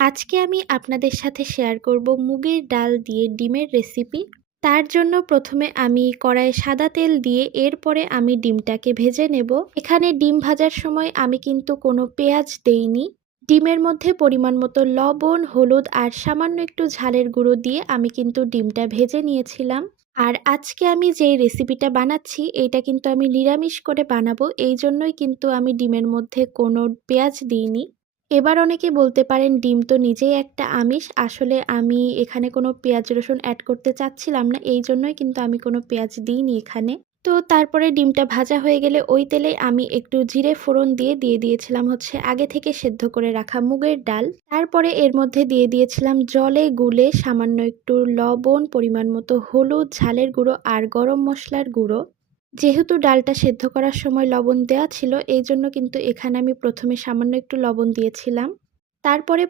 আজকে আমি আপনাদের সাথে শেয়ার করব মুগের ডাল দিয়ে ডিমের রেসিপি। তার জন্য প্রথমে আমি কড়াইয়ে সাদা তেল দিয়ে এরপরে আমি ডিমটাকে ভেজে নেব। এখানে ডিম ভাজার সময় আমি কিন্তু কোনো পেঁয়াজ দেইনি। ডিমের মধ্যে পরিমাণ মতো লবণ, হলুদ আর সামান্য একটু ঝালের গুঁড়ো দিয়ে আমি কিন্তু ডিমটা ভেজে নিয়েছিলাম। আর আজকে আমি যেই রেসিপিটা বানাচ্ছি এইটা কিন্তু আমি নিরামিষ করে বানাবো, এই জন্যই কিন্তু আমি ডিমের মধ্যে কোনো পেঁয়াজ দিইনি। এবার অনেকে বলতে পারেন ডিম তো নিজেই একটা আমিষ, আসলে আমি এখানে কোনো পেঁয়াজ রসুন অ্যাড করতে চাচ্ছিলাম না, এই জন্যই কিন্তু আমি কোনো পেঁয়াজ দিইনি এখানে। তো তারপরে ডিমটা ভাজা হয়ে গেলে ওই তেলে আমি একটু জিরে ফোড়ন দিয়ে দিয়েছিলাম হচ্ছে আগে থেকে সেদ্ধ করে রাখা মুগের ডাল। তারপরে এর মধ্যে দিয়ে দিয়েছিলাম জলে গুলে সামান্য একটু লবণ, পরিমাণ মতো হলুদ, ঝালের গুঁড়ো আর গরম মশলার গুঁড়ো। যেহেতু ডালটা সেদ্ধ করার সময় লবণ দেওয়া ছিল, এই জন্য কিন্তু এখানে আমি প্রথমে সামান্য একটু লবণ দিয়েছিলাম। তারপরে